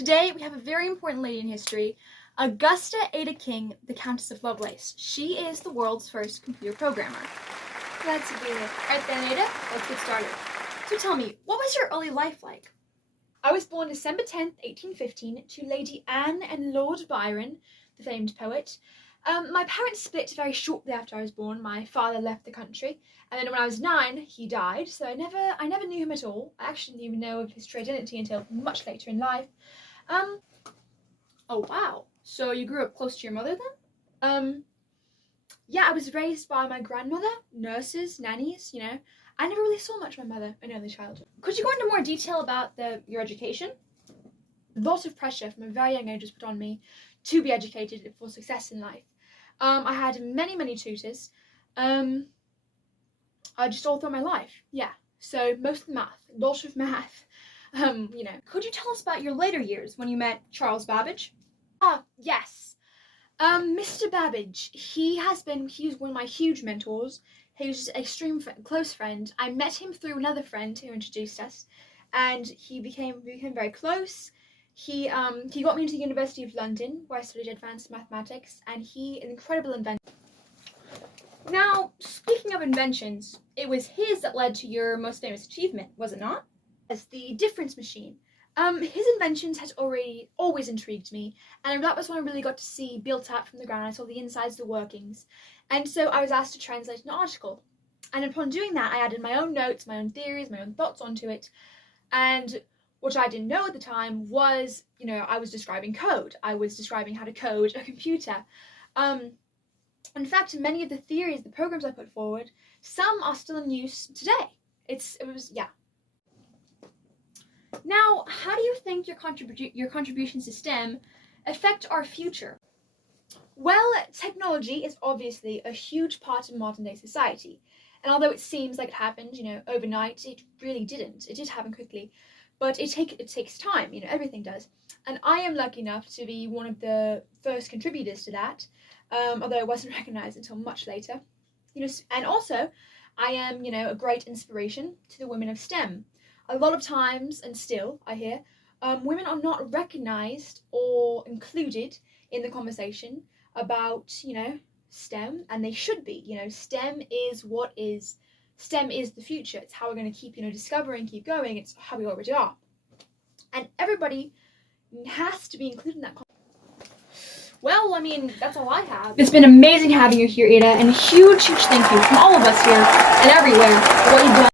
Today we have a very important lady in history, Augusta Ada King, the Countess of Lovelace. She is the world's first computer programmer. Glad to be here. Alright then, Ada, let's get started. So tell me, what was your early life like? I was born December 10th, 1815, to Lady Anne and Lord Byron, the famed poet. My parents split very shortly after I was born. My father left the country, and then when I was 9, he died, so I never knew him at all. I actually didn't even know of his true identity until much later in life. Oh wow, so you grew up close to your mother then? Yeah, I was raised by my grandmother, nurses, nannies, I never really saw much of my mother in early childhood. Could you go into more detail about your education? A lot of pressure from a very young age was put on me to be educated for success in life. I had many tutors, just all through my life, yeah. So most math, a lot of math, Could you tell us about your later years when you met Charles Babbage? Yes. Mr. Babbage, he was one of my huge mentors. He was just an extreme close friend. I met him through another friend who introduced us, and we became very close. He got me into the University of London, where I studied advanced mathematics, and he an incredible inventor. Now, speaking of inventions, it was his that led to your most famous achievement, was it not? As the difference machine. His inventions had always intrigued me, and that was when I really got to see built up from the ground. I saw the insides, the workings, and so I was asked to translate an article. And upon doing that, I added my own notes, my own theories, my own thoughts onto it. And what I didn't know at the time was, I was describing code. I was describing how to code a computer. In fact, many of the theories, the programs I put forward, some are still in use today. Yeah. Now, how do you think your contributions to STEM affect our future? Well, technology is obviously a huge part of modern day society. And although it seems like it happened, overnight, it really didn't. It did happen quickly, but it takes time, everything does. And I am lucky enough to be one of the first contributors to that, although I wasn't recognized until much later. And also, I am, a great inspiration to the women of STEM. A lot of times, and still, I hear, women are not recognized or included in the conversation about, STEM, and they should be. STEM is what is. STEM is the future. It's how we're going to keep, discovering, keep going. It's how we already are. And everybody has to be included in that conversation. Well, that's all I have. It's been amazing having you here, Ada, and a huge thank you from all of us here and everywhere for what you've done.